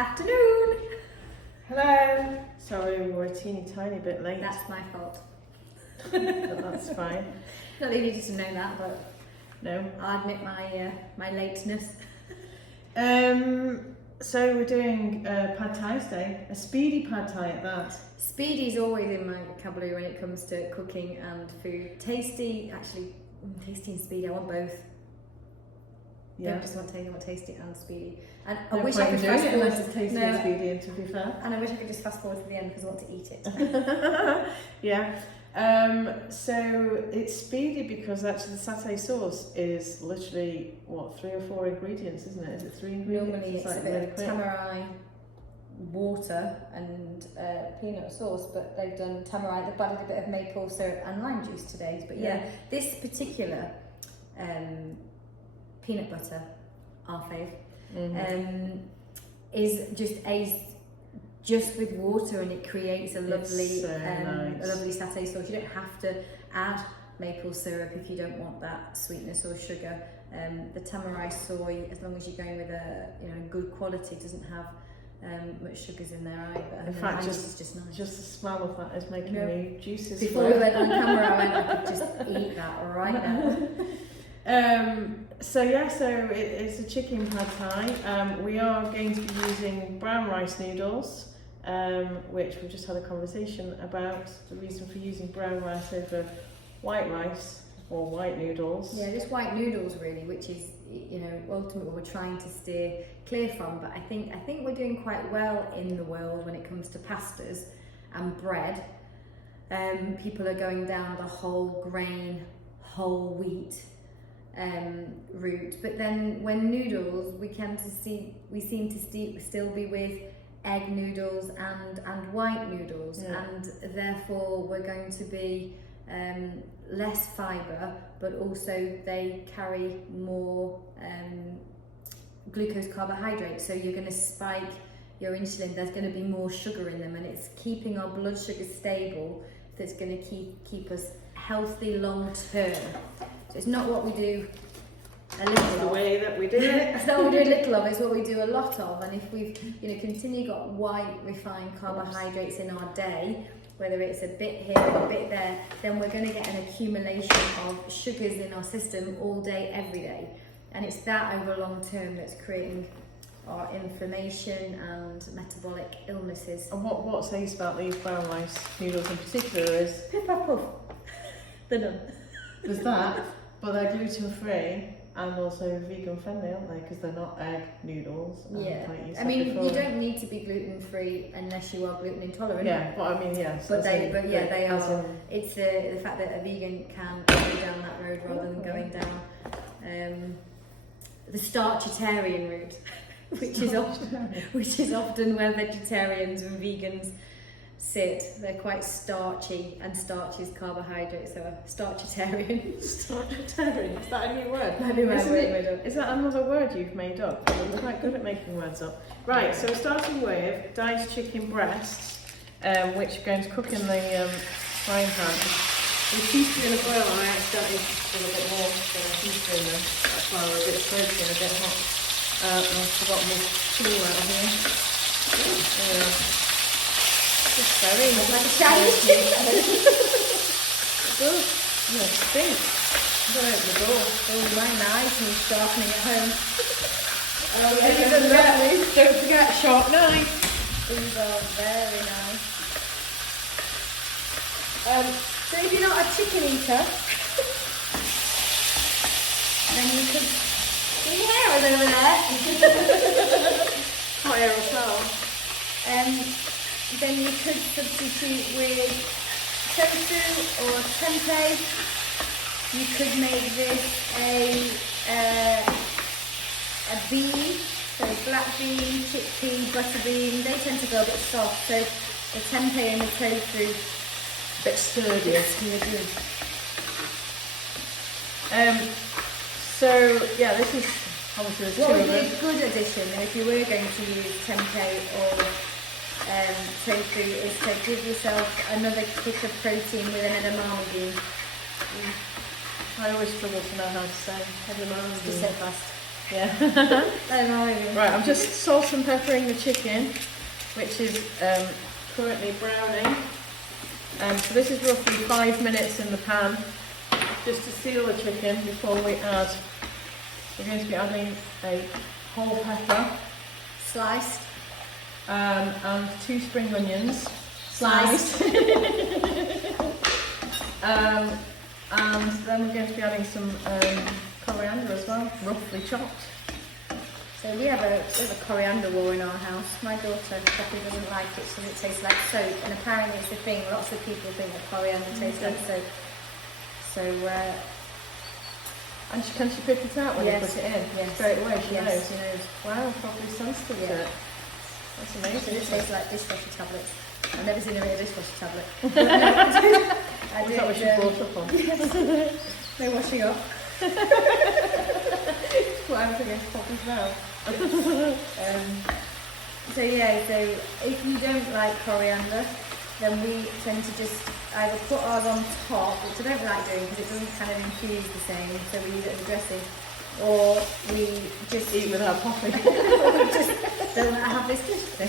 Afternoon! Hello! Sorry, we're a teeny tiny bit late. That's my fault. But that's fine. Not that you needed to know that, but No. I'll admit my lateness. So we're doing pad thai today, a speedy pad thai at that. Speedy is always in my vocabulary when it comes to cooking and food. Tasty, actually, tasty and speedy, I want both. Yeah. Don't just want tasty, I want tasty and speedy. And I No wish point I could in doing fast it forward. unless it's tasty and speedy, and to be fair. And I wish I could just fast forward to the end because I want to eat it. Yeah. So it's speedy because actually the satay sauce is literally, what, 3 or 4 ingredients, isn't it? Is it 3 ingredients? Normally it's a bit of tamarai, water and peanut sauce, but they've done tamarai, they've added a bit of maple syrup and lime juice today. But yeah, this particular peanut butter, our fave, is just with water, and it creates a lovely, nice. a lovely satay sauce. You don't have to add maple syrup if you don't want that sweetness or sugar. The tamarai soy, as long as you're going with a good quality, doesn't have much sugars in there either. In fact, just nice. Just the smell of that is making me juices. Before we went on camera, I went, I could just eat that right now. So it's a chicken pad thai. We are going to be using brown rice noodles, which we've just had a conversation about the reason for using brown rice over white rice or white noodles. Yeah, just white noodles really, which is ultimately what we're trying to steer clear from. But I think we're doing quite well in the world when it comes to pastas and bread. People are going down the whole grain, whole wheat route, but then when noodles, we seem to still be with egg noodles and white noodles, and therefore we're going to be less fibre, but also they carry more glucose carbohydrates, so you're going to spike your insulin. There's going to be more sugar in them, and it's keeping our blood sugar stable. That's going to keep us healthy long term. So it's not what we do a little of. The way that we do it. It's not what we do a little of, it's what we do a lot of. And if we've continue got white refined carbohydrates in our day, whether it's a bit here or a bit there, then we're going to get an accumulation of sugars in our system all day, every day. And it's that over long term that's creating our inflammation and metabolic illnesses. And what says about these brown rice noodles in particular is Piff puff puff. They're done. there's that, but they're gluten free and also vegan friendly, aren't they? Because they're not egg noodles. Yeah, like you I said mean, before. you don't need to be gluten free unless you are gluten intolerant. Yeah, but I mean, yes. But they are. In, it's the fact that a vegan can go down that road rather than going down the starchitarian route, which is often where vegetarians and vegans sit. They're quite starchy, and starch is carbohydrates, so a starchitarian. Starchitarian, is that a new word? Maybe my word made up. Is that another word you've made up? You're quite good at making words up. Right, so we're starting with diced chicken breasts, which are going to cook in the frying pan. The teaspoon of oil, I accidentally put a bit more than a teaspoon then. That's why we're a bit smoky and a bit hot. I've forgotten my tool out here. Just very Like a Chinese chicken. It does. Yeah, it stinks. I'm going to open the door. Oh, mine nice and sharpening at home. Don't forget sharp knife. These are very nice. So if you're not a chicken eater, then you could see the hair is over there. Hot air as well. Then you could substitute with tofu or tempeh. You could make this a bean, so black bean, chickpea, butter bean. They tend to go a bit soft, so the tempeh and the tofu. Bit sturdier. So yeah, this is obviously the What two would of be them. a good addition if you were going to use tempeh or tofu is to give yourself another kick of protein with an edamame bean. I always struggle to know how to say edamame. Just so fast. Yeah. Don't know. Right, I'm just salt and peppering the chicken, which is currently browning. So this is roughly 5 minutes in the pan, just to seal the chicken before we add. We're going to be adding a whole pepper, Sliced. and 2 spring onions, Sliced. and then we're going to be adding some coriander as well, roughly chopped. So we have a coriander war in our house. My daughter Poppy doesn't like it, so it tastes like soap, and apparently it's a thing. Lots of people think that coriander tastes like soap. So, and can she pick it out when you put it in? Yes. Straight away, she Yes. knows. She knows. Wow, probably sensitive to it. That's amazing. So it tastes like dishwasher tablets. I've never seen her eat a dishwasher tablet. Is that what she brought up on? Yes. No washing off. What happens against Poppy's now? So if you don't like coriander, then we tend to just either put ours on top, which I don't like doing because it doesn't kind of infuse the same, so we use it as a dressing, or we just Eat without Poppy. or we just don't have this dish.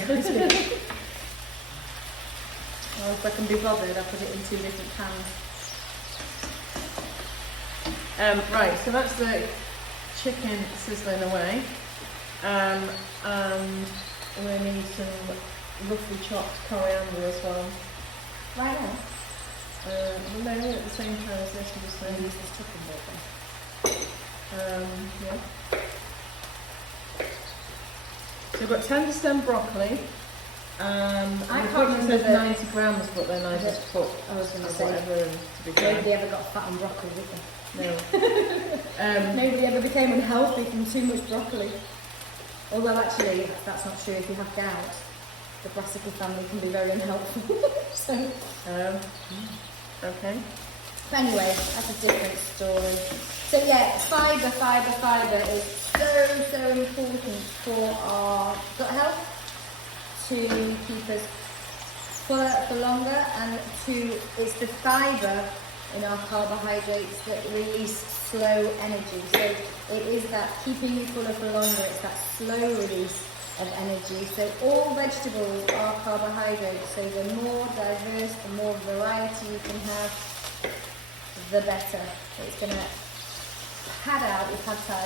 Or if I can be bothered, I put it in 2 different pans. Right, so that's the chicken sizzling away, and we need some roughly chopped coriander as well. Right now, No, at the same time as this, I'm just I'm going to saying. use this chicken bit then. Yeah. So we've got tender stem broccoli. I The can't picture remember says the- 90 grams, but then I just put I was going to say, whatever in, to be fair. nobody ever got fat on broccoli, did they? No. Nobody ever became unhealthy from too much broccoli. Although actually, that's not true if you have gout. The brassica family can be very unhelpful. So, Okay. but anyway, that's a different story. So yeah, fibre is so important for our gut health, to keep us fuller for longer, and it's the fibre in our carbohydrates that release slow energy. So it is that keeping you fuller for longer, it's that slow release of energy. So all vegetables are carbohydrates, so the more diverse, the more variety you can have, the better. It's going to pad out your pad thai.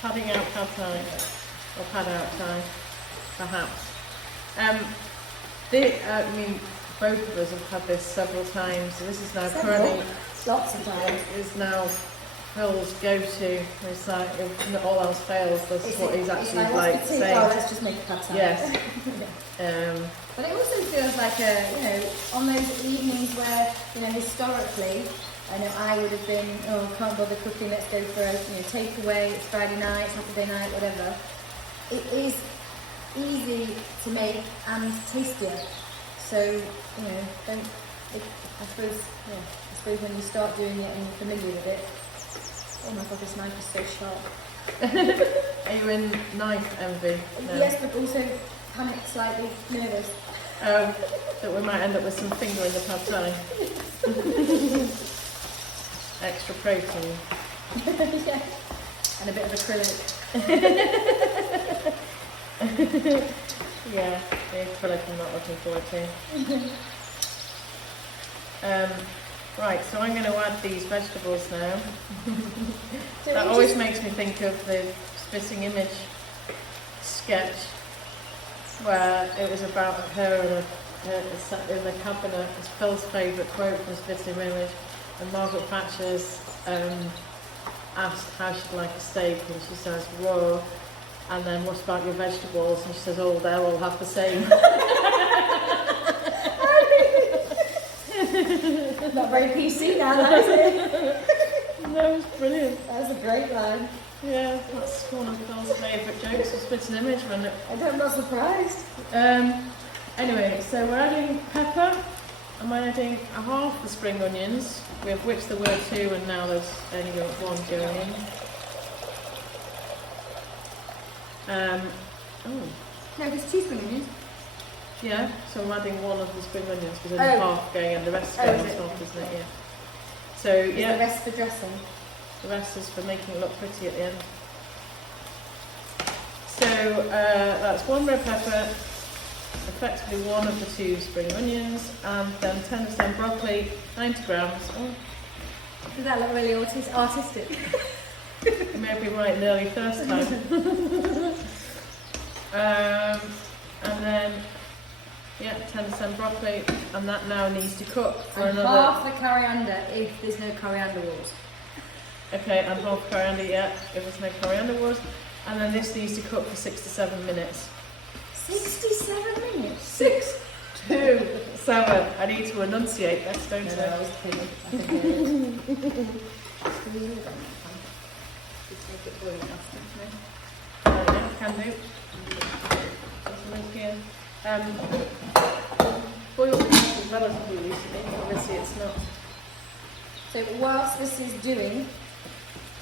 Padding out pad thai, or pad out thai, perhaps. I mean, both of us have had this several times. This is now currently Lots of times. is now Phil's go-to. It's like if all else fails, that's what he's actually like saying. Oh, let's just make a pad thai. Yes. But it also feels like on those evenings where, historically, I know I would have been, can't bother cooking, let's go for a takeaway, it's Friday night, Saturday night, whatever. It is easy to make and tastier. So, I suppose when you start doing it and you're familiar with it, oh my god, this knife is so sharp. Are you in knife envy? No. Yes, but also panic, slightly nervous. That we might end up with some finger in the pad thai. Extra protein. Yeah. And a bit of acrylic. Yeah, the acrylic I'm not looking forward to. Right, so I'm going to add these vegetables now. That always makes me think of the Spitting Image sketch, where it was about her and sat in the cabinet. It's Phil's favourite quote from Spitting Image, and Margaret Thatcher's asked how she'd like a steak, and she says raw, and then what about your vegetables? And she says, oh, they'll all have the same. Not very PC now, that is it? No, it's brilliant. That was a great line. Yeah, that's one of Phil's favourite jokes of Spitting Image, wasn't it? I'm not surprised. Anyway, so we're adding pepper, and we're adding a half the spring onions, of which there were 2, and now there's only got 1 going in. No, there's 2 spring onions. Yeah, so I'm adding 1 of the spring onions because there's half going in, the rest is going on top, isn't it? Yeah. So Is yeah, the rest for dressing? The rest is for making it look pretty at the end. So that's 1 red pepper, effectively 1 of the 2 spring onions, and then 10% broccoli, 90 grams. Oh, Does that look really artistic? you may be right nearly first time. And then, yeah, 10% broccoli, and that now needs to cook for And another. half the coriander if there's no coriander walls. Okay, and half coriander, yeah, if there's no coriander was. And then this needs to cook for 6 to 7 minutes. 67 minutes? 6 to 7. I need to enunciate this, don't No, I? I was kidding. I think it is. Just make it boil faster. Yeah, can do. Boiled is relatively recently, obviously it's not. So whilst this is doing,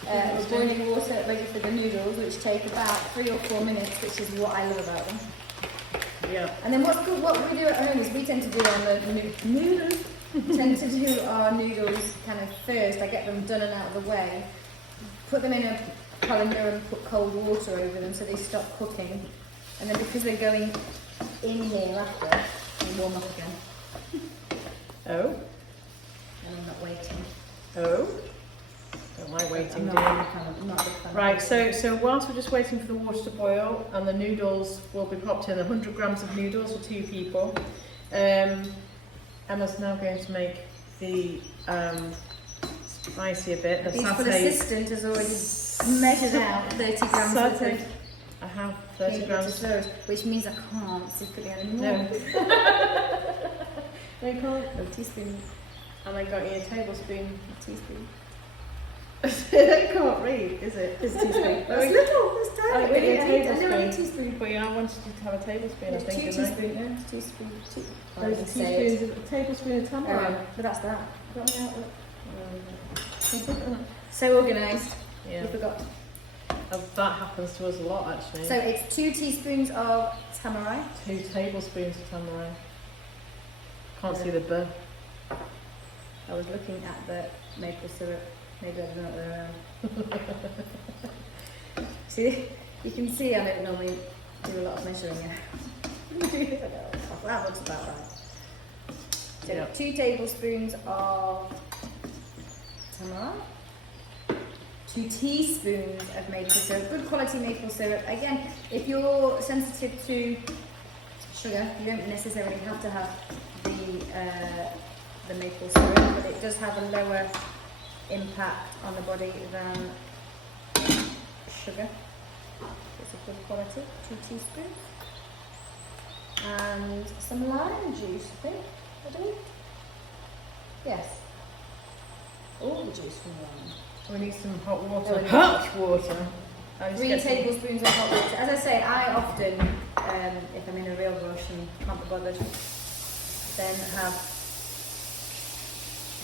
we're boiling water ready for the noodles, which take about 3 or 4 minutes, which is what I love about them. Yeah. And then what's good, what we do at home is we tend to do our noodles kind of first. I get them done and out of the way, put them in a colander and put cold water over them so they stop cooking. And then because they're going in here after, they warm up again. Oh. And I'm not waiting. Oh. Don't mind waiting, I'm dear. not a big fan. Right, so whilst we're just waiting for the water to boil and the noodles will be popped in, 100 grams of noodles for 2 people, Emma's now going to make the spicier bit, the Beautiful satay. assistant has already measured out 30 grams worth Satay. of I have 30 grams. which means I can't see putting any more. No. No, you can't. A teaspoon. And I got you a tablespoon. A teaspoon. I can't read, is it? It's a teaspoon. That's little. It's I tiny. got you a I know a tablespoon. teaspoon. But yeah, I wanted you to have a tablespoon, I There's think. 2 isn't it? teaspoons. No, it's teaspoon. There's a tablespoon of tamarind. But that's that. Got me out of- So organised. Yeah. You forgot. That happens to us a lot, actually. So it's 2 teaspoons of tamarind. 2 tablespoons of tamarind. Can't see the burr. I was looking at the maple syrup. Maybe I don't know what they're See, you can see I don't normally do a lot of measuring here. That looks about right. So Yeah. 2 tablespoons of tamarind. 2 teaspoons of maple syrup, good quality maple syrup. Again, if you're sensitive to sugar, you don't necessarily have to have the maple syrup, but it does have a lower impact on the body than sugar. It's a good quality. 2 teaspoons. And some lime juice, I think. I do. Yes. All the juice from lime. We need some hot water. Oh, Hot water! 3 tablespoons of hot water. As I say, I often, if I'm in a real rush and can't be bothered, then have.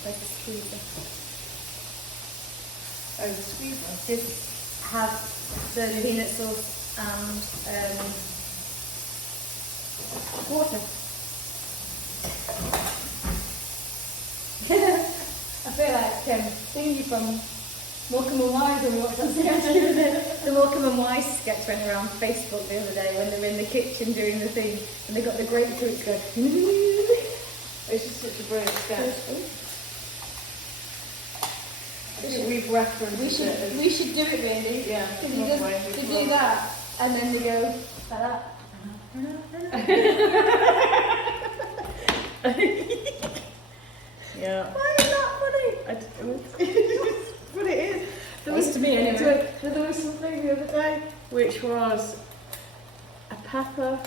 Where's the squeezer? Oh, the squeezer. Just have the peanut sauce and water. I feel like thingy from Morecambe and Wise when we watched that sketch. The Morecambe and Wise sketch went around Facebook the other day when they were in the kitchen doing the thing and they got the grapefruits going. It's just such a brilliant sketch. I think we've referenced it. We should do it, Randy. Yeah. Because you just to do that and then we go like that. Yeah. Why is that funny? But it is. It is to me anyway. There was something the other day which was a pepper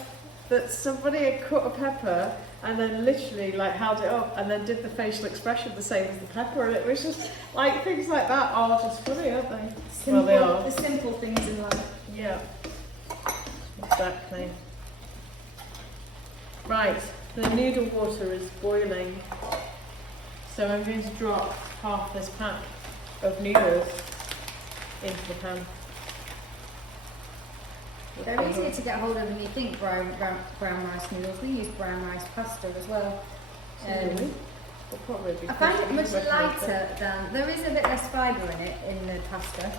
that somebody had cut a pepper and then literally like held it up and then did the facial expression the same as the pepper, and it was just like things like that are just funny, aren't they? Simple, Well, they are. the simple things in life. Yeah. Exactly. Right, the noodle water is boiling. So I'm going to drop half this pack of noodles into the pan. They're easier to get hold of than you think, brown rice noodles. We use brown rice pasta as well. Really? Will probably be I find it much quicker. lighter than, there is a bit less fibre in it, in the pasta.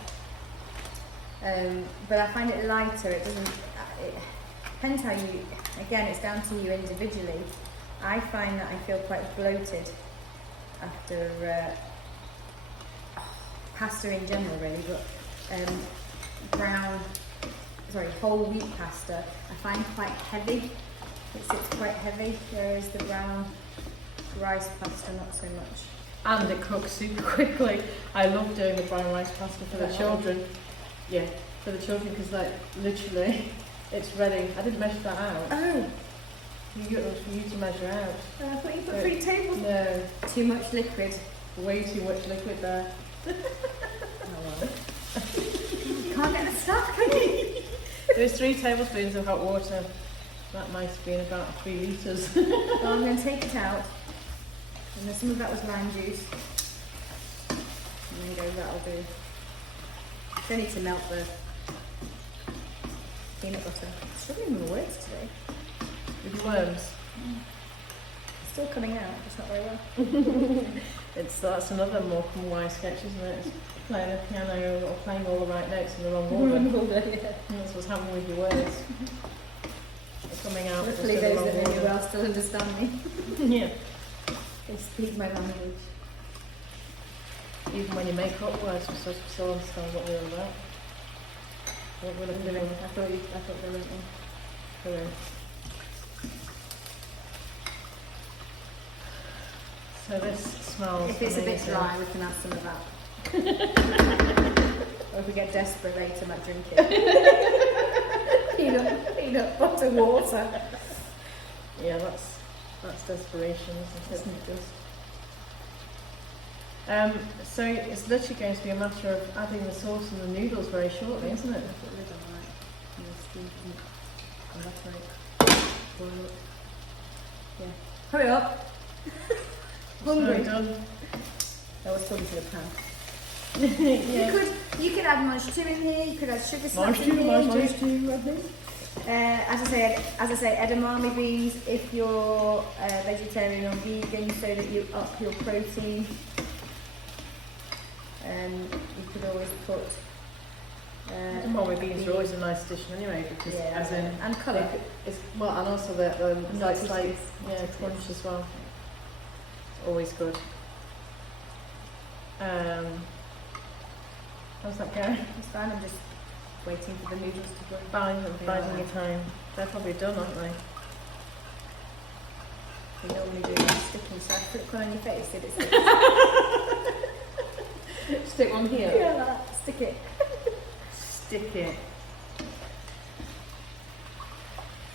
But I find it lighter, it doesn't, it depends how you, again it's down to you individually. I find that I feel quite bloated after pasta in general really, but whole wheat pasta I find quite heavy. It sits quite heavy, whereas the brown rice pasta not so much. And it cooks super quickly. I love doing the brown rice pasta for the children. Yeah, for the children, because like literally it's ready. I didn't measure that out. Oh! It was for you to measure out. I thought you put 3 tablespoons. No, Too much liquid. way too much liquid there. Oh well. Can't get the stuff, can you? There's 3 tablespoons of hot water. That might have been about 3 litres. Well, I'm going to take it out. And then some of that was lime juice. And then go, that'll do. I need to melt the peanut butter. I'm struggling with the words today. With worms. It's still coming out, just not very well. That's another Morecambe Wise sketch, isn't it? It's playing the piano or playing all the right notes in the wrong order. Yeah. That's what's happening with your words. They're coming out. Hopefully just in the those that wrong know me order. well still understand me. Yeah. They speak my language. Even when you make up words, we're supposed to still understand what we're all about. What we're looking I for. thought they were written. Correct. So this smells If it's a bit amazing. dry, we can add some of that. Or if we get desperate later, I might drink it. peanut butter water. Yeah, that's desperation, isn't it? So it's literally going to be a matter of adding the sauce and the noodles very shortly, isn't it? Yeah. Hurry up. Hungry. So done. I was talking to the pan. Yeah. You could add mange-tout in here. You could add sugar snaps in here. Mange-tout, I think. As I say, edamame beans if you're vegetarian or vegan, so that you up your protein. You could always put. Edamame beans are always a nice addition anyway, because as in and colour. It's well, and also the like Nutritious. crunch as well. Always good. How's that going? It's fine. I'm just waiting for the noodles to boil. Biding your time. They're probably done, aren't they? We normally do sticking, so I put it on your face. Did it stick? Stick one here. Yeah, stick it. Stick it.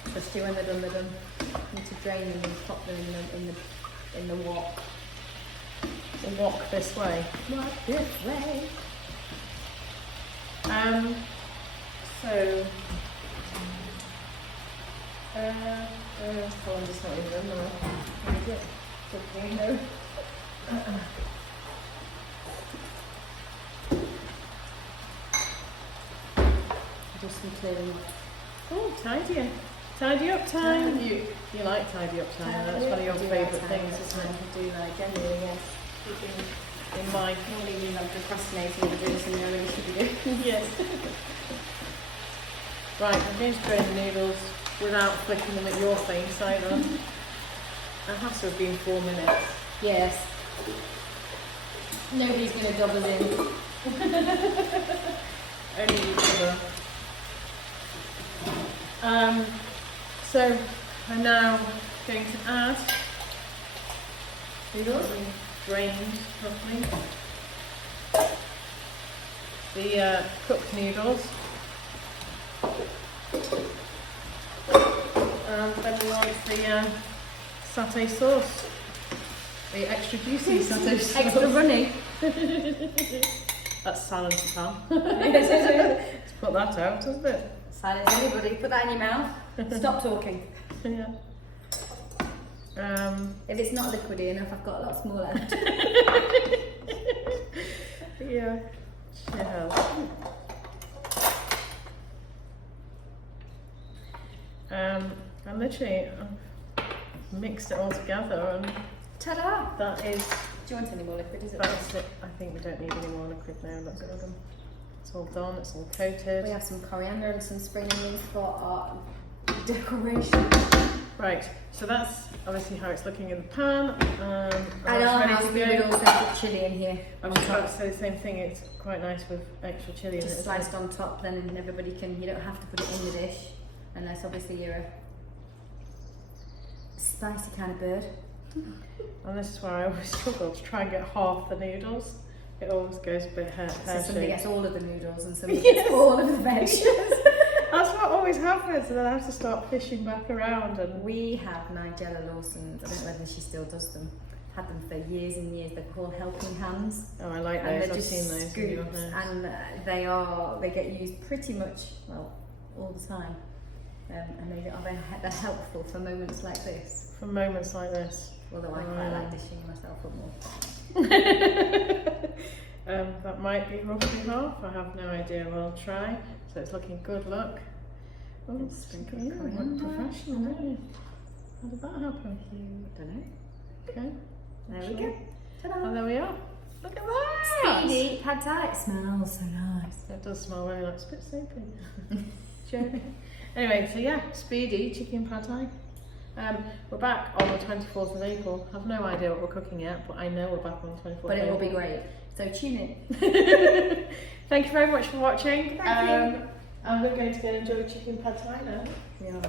Especially when they're done. You need to drain them and pop them in the wok. So walk this way. Walk this way. Colin's not even in there. Is it? Okay, no. Just some clearing. Oh, tidy up time. You like tidy up time. That's one of your favourite things, isn't it? I do like, generally, yes. In my Normally we love procrastinating and doing something I really should be doing. yes. Right, I'm going to drain the noodles without flicking them at your face either. It has to have been 4 minutes. Yes. Nobody's going to dob us in. Only each other. So I'm now going to add noodles, drained properly. The cooked noodles. And then we like the satay sauce. The extra juicy satay sauce. Extra runny. That's silent to pan. Let's put that out, isn't it? Silence everybody. Put that in your mouth. Stop talking. Yeah. If it's not liquidy enough, I've got a lot smaller. Yeah. And literally I've mixed it all together and Ta-da! That is, Do you want any more liquid? Is it? that's it. I think we don't need any more liquid now. That's it. It's all done, it's all coated. We have some coriander and some spring onions for our decoration. Right, so that's obviously how it's looking in the pan. And our house, we would also put chilli in here. I was about to say the same thing, it's quite nice with extra chilli in it. Just sliced on top, then and everybody can, you don't have to put it in the dish, unless obviously you're a spicy kind of bird. And this is where I always struggle to try and get half the noodles. It always goes a bit So hair-shaped. somebody gets all of the noodles and somebody gets all of the veg. That's what always happens, and then I have to start fishing back around. And We have Nigella Lawson's, I don't know whether she still does them, had them for years and years. They're called helping hands. oh, I like And those. they're I've just seen those. in your scoops, house. and they get used pretty much, well, all the time. And they're helpful for moments like this. For moments like this. Although I quite like dishing myself up more. That might be roughly half. I have no idea. We'll try. So it's looking good. Look. Oh, And sprinkle yeah, coriander. professional, don't you? How did that happen? I don't know. Okay. There we go. Ta-da! And there we are. Look at that. Speedy pad thai. It smells so nice. That does smell really like spit soapy. Joke. Anyway, so yeah, speedy chicken pad thai. We're back on the 24th of April. I've no idea what we're cooking yet, but I know we're back on the 24th But of it will April. be great. So tune in. Thank you very much for watching. Thank you. And we're going to go and enjoy chicken pad thai now. Yeah.